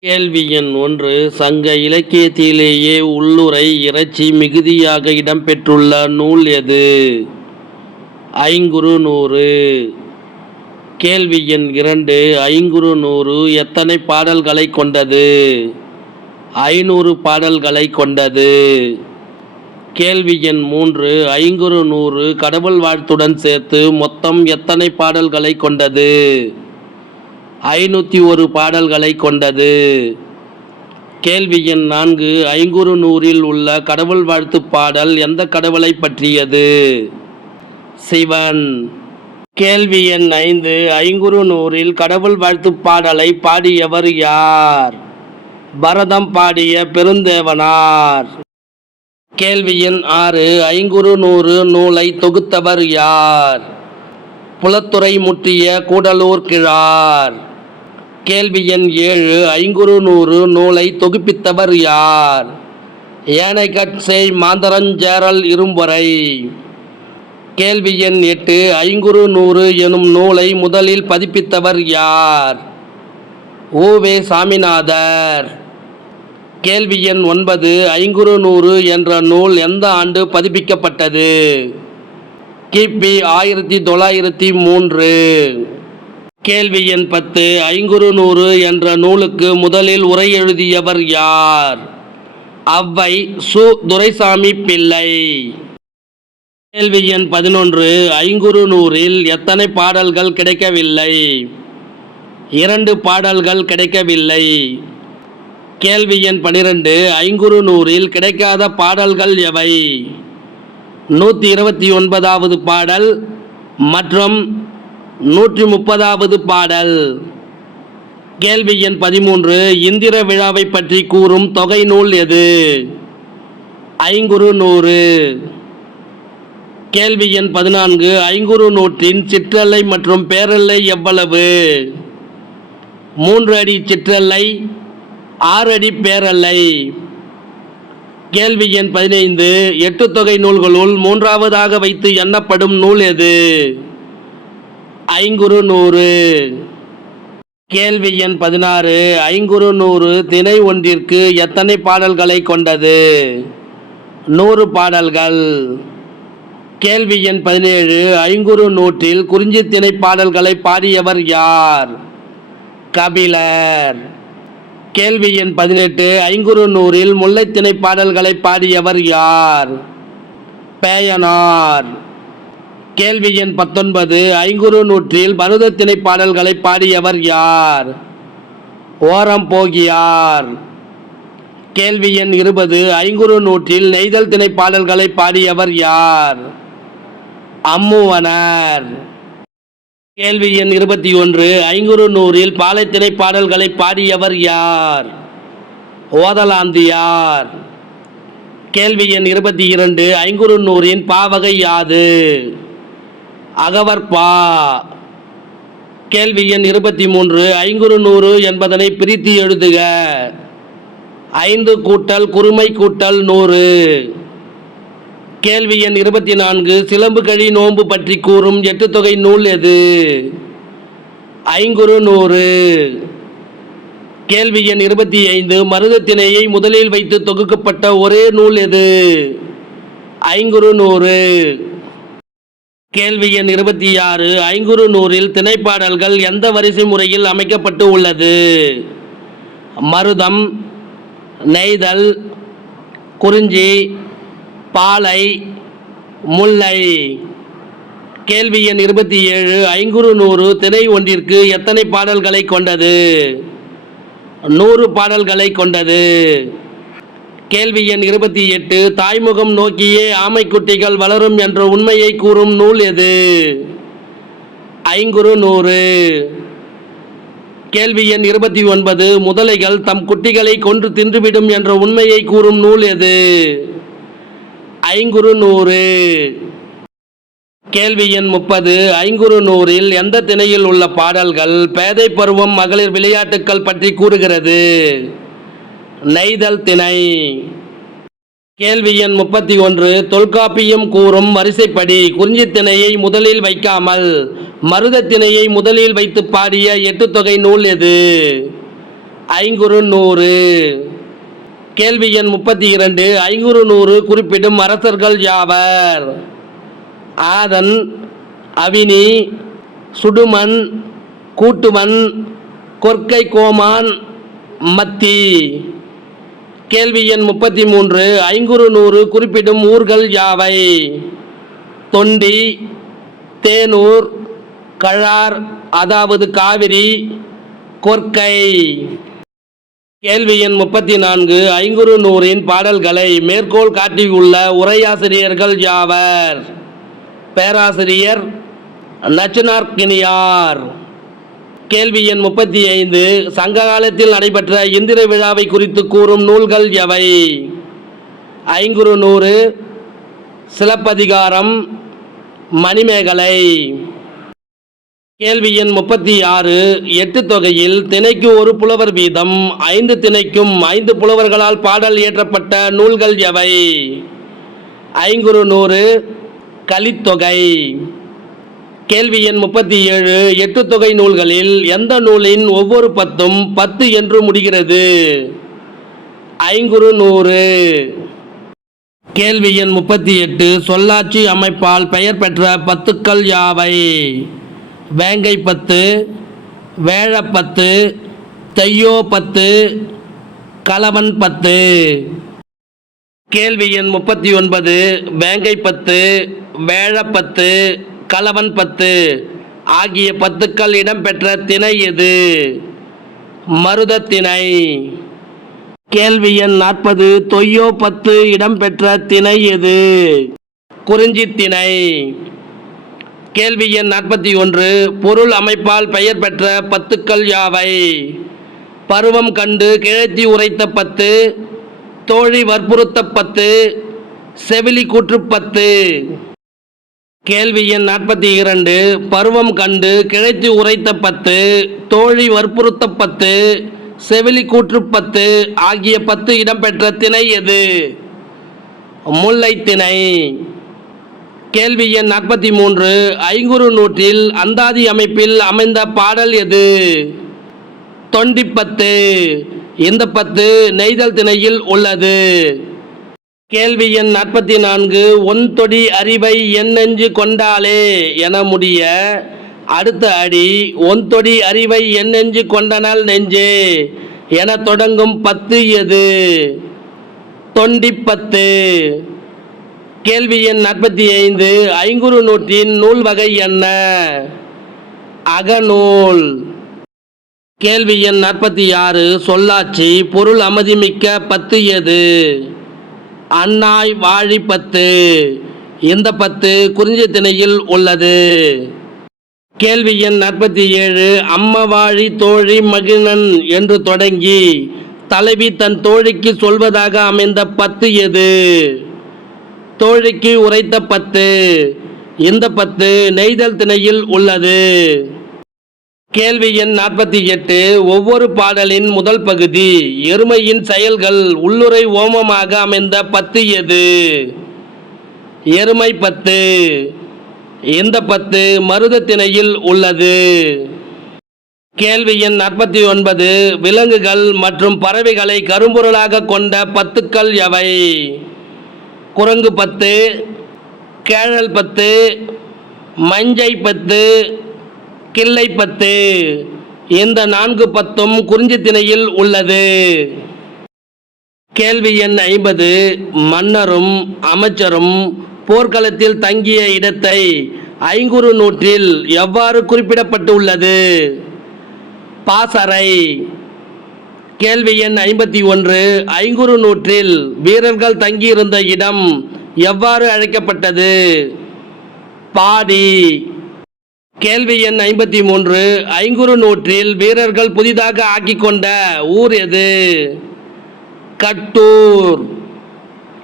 கேள்வி எண் ஒன்று சங்க இலக்கியத்திலேயே உள்ளுறை இறைச்சி மிகுதியாக இடம்பெற்றுள்ள நூல் எது? ஐங்குறு நூறு. கேள்வி எண் இரண்டு ஐங்குறு நூறு எத்தனை பாடல்களை கொண்டது? ஐநூறு பாடல்களை கொண்டது. கேள்வி எண் மூன்று ஐங்குறு நூறு கடவுள் வாழ்த்துடன் சேர்த்து மொத்தம் எத்தனை பாடல்களை கொண்டது? ஐநூற்றி ஒரு பாடல்களை கொண்டது. கேள்வி எண் நான்கு ஐங்குறு நூறில் உள்ள கடவுள் வாழ்த்து பாடல் எந்த கடவுளை பற்றியது? சிவன். கேள்வி எண் ஐந்து ஐங்குறு நூறில் கடவுள் வாழ்த்து பாடலை பாடியவர் யார்? பரதம் பாடிய பெருந்தேவனார். கேள்வி எண் ஆறு ஐங்குறு நூறு நூலை தொகுத்தவர் யார்? புலத்துறை முற்றிய கூடலூர் கிழார். கேள்வி எண் ஏழு ஐங்குறு நூறு நூலை தொகுப்பித்தவர் யார்? ஏனைகட்சேய் மாந்தரஞ்சேரல் இரும்பொறை. கேள்வி எண் எட்டு ஐங்குறு நூறு எனும் நூலை முதலில் பதிப்பித்தவர் யார்? ஓவே சாமிநாதர். கேள்வி எண் ஒன்பது ஐங்குறு நூறு என்ற நூல் எந்த ஆண்டு பதிப்பிக்கப்பட்டது? கிபி ஆயிரத்தி தொள்ளாயிரத்தி மூன்று. கேள்வி எண் பத்து ஐங்குறு நூறு என்ற நூலுக்கு முதலில் உரை எழுதியவர் யார்? அவ்வை சு. துரைசாமி பிள்ளை. கேள்வி எண் பதினொன்று ஐங்குறு நூறில் எத்தனை பாடல்கள் கிடைக்கவில்லை? இரண்டு பாடல்கள் கிடைக்கவில்லை. கேள்வி எண் பனிரெண்டு ஐங்குறு நூறில் கிடைக்காத பாடல்கள் எவை? நூற்றி இருபத்தி ஒன்பதாவது பாடல் மற்றும் நூற்றி முப்பதாவது பாடல். கேள்வி எண் பதிமூன்று இந்திர விழாவை பற்றி கூறும் தொகை நூல் எது? ஐங்குறு நூறு. கேள்வி எண் பதினான்கு ஐங்குறு நூற்றின் சிற்றலை மற்றும் பேரல்லை எவ்வளவு? மூன்று அடி சிற்றல்லை ஆறு அடி பேரல்லை. கேள்வி எண் பதினைந்து எட்டு தொகை நூல்களுள் மூன்றாவதாக வைத்து எண்ணப்படும் நூல் எது? ஐங்குறு நூறு கேள்வி எண் பதினாறு. ஐங்குறு நூறு திணை ஒன்றிற்கு எத்தனை பாடல்களை கொண்டது? நூறு பாடல்கள். கேள்வி எண் பதினேழு. ஐங்குறு நூற்றில் குறிஞ்சி திணை பாடல்களை பாடியவர் யார்? கபிலர். கேள்வி எண் பதினெட்டு. ஐங்குறு நூறில் முல்லைத்திணை பாடல்களை பாடியவர் யார்? பேயனார். கேள்வி எண் பத்தொன்பது ஐங்குறு நூற்றில் பருதத்திணை பாடல்களை பாடியவர் யார்? ஓரம் போகியார். கேள்வி எண் இருபது ஐங்குறு நூற்றில் நெய்தல் திணை பாடல்களை பாடியவர் யார்? அம்முவனர். கேள்வி எண் இருபத்தி ஒன்று ஐங்குறு நூறில் பாலைத்திணை பாடல்களை பாடியவர் யார்? ஓதலாந்தியார். கேள்வி எண் இருபத்தி இரண்டு ஐங்குறு நூறின் பாவகை யாது? அகவற்பா கேள்வி எண் இருபத்தி மூன்று. ஐங்குறு நூறு என்பதனை பிரித்து எழுதுக. ஐந்து கூட்டல் குறுமை கூட்டல் நூறு. கேள்வி எண் இருபத்தி நான்கு. சிலம்பு கழி நோன்பு பற்றி கூறும் எட்டு தொகை நூல் எது? ஐங்குறு நூறு. கேள்வி எண் இருபத்தி ஐந்து. மருதத்திணையை முதலில் வைத்து தொகுக்கப்பட்ட ஒரே நூல் எது? ஐங்குறு நூறு. கேள்வி எண் இருபத்தி ஆறு ஐங்குறு நூறில் திணைப்பாடல்கள் எந்த வரிசை முறையில் அமைக்கப்பட்டு உள்ளது? மருதம் நெய்தல் குறிஞ்சி பாலை முல்லை. கேள்வி எண் இருபத்தி ஏழு ஐங்குறு நூறு திணை ஒன்றிற்கு எத்தனை பாடல்களை கொண்டது? நூறு பாடல்களை கொண்டது. கேள்வி எண் இருபத்தி எட்டு தாய்முகம் நோக்கியே ஆமைக்குட்டிகள் வளரும் என்ற உண்மையை கூறும் நூல் எது? ஐங்குறு நூறு. கேள்வி எண் இருபத்தி ஒன்பது முதலைகள் தம் குட்டிகளை கொன்று தின்றுவிடும் என்ற உண்மையை கூறும் நூல் எது? ஐங்குறு நூறு. கேள்வி எண் முப்பது ஐங்குறு நூறில் எந்த திணையில் உள்ள பாடல்கள் பேதை பருவம் மகளிர் விளையாட்டுக்கள் பற்றி கூறுகிறது? நெய்தல் திணை. கேள்வி எண் முப்பத்தி ஒன்று. தொல்காப்பியம் கூறும் வரிசைப்படி குறிஞ்சி திணையை முதலில் வைக்காமல் மருதத்திணையை முதலில் வைத்து பாடிய எட்டு தொகை நூல் எது? ஐங்குறு நூறு. கேள்வி எண் முப்பத்தி இரண்டு. ஐங்குறு நூறு குறிப்பிடும் அரசர்கள் யாவர்? ஆதன் அவினி சுடுமன் கூட்டுமன் கொற்கை கோமான் மத்தி. கேள்வி எண் முப்பத்தி மூன்று ஐங்குறு நூறு குறிப்பிடும் ஊர்கள் யாவை? தொண்டி தேனூர் கழார் அதாவது காவிரி கொர்க்கை கேள்வி எண் முப்பத்தி நான்கு ஐங்குறு நூறின் பாடல்களை மேற்கோள் காட்டியுள்ள உரையாசிரியர்கள் யாவர்? பேராசிரியர் நச்சுனார்கினியார். கேள்வி எண் முப்பத்தி ஐந்து. சங்க காலத்தில் நடைபெற்ற இந்திர விழாவை குறித்து கூறும் நூல்கள் எவை? ஐங்குறு நூறு சிலப்பதிகாரம் மணிமேகலை. கேள்வி எண் முப்பத்தி ஆறு. எட்டு தொகையில் திணைக்கு ஒரு புலவர் வீதம் ஐந்து திணைக்கும் ஐந்து புலவர்களால் பாடல் இயற்றப்பட்ட நூல்கள் எவை? ஐங்குறு நூறு கலித்தொகை. கேள்வி எண் முப்பத்தி ஏழு எட்டு தொகை நூல்களில் எந்த நூலின் ஒவ்வொரு பத்தும் பத்து என்று முடிகிறது? ஐங்குறு நூறு. கேள்வி எண் முப்பத்தி எட்டு சொல்லாட்சி அமைப்பால் பெயர் பெற்ற பத்துக்கள் யாவை? வேங்கை பத்து வேழப்பத்து தையோ பத்து கலவன் பத்து. கேள்வி எண் முப்பத்தி ஒன்பது வேங்கை பத்து வேழப்பத்து கலவன் பத்து. ஆகிய பத்துக்கள் இடம்பெற்ற திணை எது? மருத திணை. கேள்வி எண் நாற்பது. தொய்யோ பத்து இடம்பெற்ற திணை எது? குறிஞ்சி திணை. கேள்வி எண் நாற்பத்தி ஒன்று. பொருள் அமைப்பால் பெயர் பெற்ற பத்துக்கள் யாவை? பருவம் கண்டு கிழத்தி உரைத்த பத்து. தோழி வற்புறுத்த பத்து. செவிலி கூற்று பத்து. கேள்வி எண் நாற்பத்தி இரண்டு. பருவம் கண்டு கிழைத்து உரைத்த பத்து தோழி வற்புறுத்த பத்து செவிலி கூற்று பத்து ஆகிய பத்து இடம்பெற்ற திணை எது? முல்லை திணை. கேள்வி எண் நாற்பத்தி மூன்று. ஐங்குறு நூற்றில் அந்தாதி அமைப்பில் அமைந்த பாடல் எது? தொண்டிப்பத்து இந்த பத்து நெய்தல் திணையில் உள்ளது. கேள்வி எண் நாற்பத்தி நான்கு ஒன் தொடி அறிவை என் நெஞ்சு கொண்டாலே என முடிய அடுத்த அடி ஒன் தொடி அறிவை என் நெஞ்சு கொண்டனால் நெஞ்சே என தொடங்கும் பத்து எது? தொண்டிப்பத்து கேள்வி எண் நாற்பத்தி ஐந்து ஐங்குறு நூற்றின் நூல் வகை என்ன? அகநூல். கேள்வி எண் நாற்பத்தி ஆறு சொல்லாட்சி பொருள் அமைதிமிக்க பத்து எது? அன்னாய் வாழி பத்து. இந்த பத்து குறிஞ்சி திணையில் உள்ளது. கேள்வி எண் நாற்பத்தி ஏழு அம்மவாழி தோழி மகிழன் என்று தொடங்கி தலைவி தன் தோழிக்கு சொல்வதாக அமைந்த பத்து எது? தோழிக்கு உரைத்த பத்து. இந்த பத்து நெய்தல் திணையில் உள்ளது. கேள்வி எண் நாற்பத்தி எட்டு ஒவ்வொரு பாடலின் முதல் பகுதி எருமையின் செயல்கள் உள்ளுரை ஓமமாக அமைந்த பத்து எது? எருமை பத்து. இந்த பத்து? மருதத்திணையில் உள்ளது. கேள்வி எண் நாற்பத்தி ஒன்பது விலங்குகள் மற்றும் பறவைகளை கரும்பொருளாக கொண்ட பத்துக்கள் எவை? குரங்கு பத்து கேழல் பத்து மஞ்சை பத்து கிள்ளை பத்து. இந்த நான்கு பத்தும் குறிஞ்சி திணையில் உள்ளது. கேள்வி எண் ஐம்பது. மன்னரும் அமைச்சரும் போர்க்களத்தில் தங்கிய இடத்தை ஐங்குறு நூற்றில் எவ்வாறு குறிப்பிடப்பட்டுள்ளது? பாசறை. கேள்வி எண் ஐம்பத்தி ஒன்று. ஐங்குறு நூற்றில் வீரர்கள் தங்கியிருந்த இடம் எவ்வாறு அழைக்கப்பட்டது? பாடி. கேள்வி எண் ஐம்பத்தி மூன்று. ஐங்குறு நூற்றில் வீரர்கள் புதிதாக ஆக்கி கொண்ட ஊர் எது? கட்டூர்.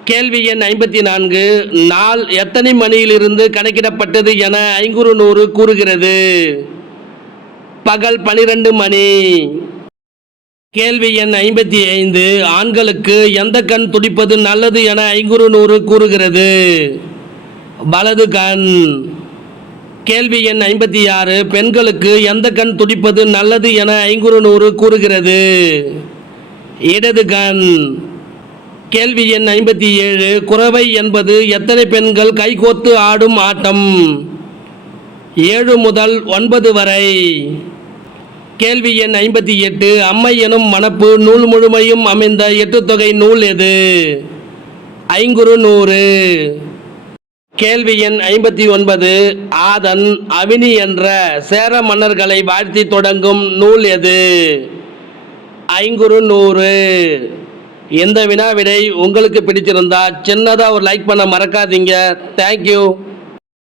கேள்வி எண் ஐம்பத்தி நான்கு. நாள் எத்தனை மணியிலிருந்து கணக்கிடப்பட்டது என ஐங்குறு நூறு கூறுகிறது. பகல் பனிரெண்டு மணி. கேள்வி எண் ஐம்பத்தி ஐந்து. ஆண்களுக்கு எந்த கண் துடிப்பது நல்லது என ஐங்குறு நூறு கூறுகிறது. வலது கண். கேள்வி எண் ஐம்பத்தி ஆறு பெண்களுக்கு எந்த கண் துடிப்பது நல்லது என ஐங்குறு நூறு கூறுகிறது. இடது கண். கேள்வி எண் ஐம்பத்தி ஏழு குறவை என்பது எத்தனை பெண்கள் கைகோத்து ஆடும் ஆட்டம்? ஏழு முதல் ஒன்பது வரை. கேள்வி எண் ஐம்பத்தி எட்டு அம்மை எனும் மணப்பு நூல் முழுமையும் அமைந்த எட்டுத்தொகை நூல் எது? ஐங்குறு நூறு கேள்வி எண் ஐம்பத்தி ஒன்பது. ஆதன் அவினி என்ற சேர மன்னர்களை வாழ்த்தி தொடங்கும் நூல் எது? ஐங்குறு நூறு. இந்த வினா விடை உங்களுக்கு பிடிச்சிருந்தா சின்னதாக ஒரு லைக் பண்ண மறக்காதீங்க. தேங்க்யூ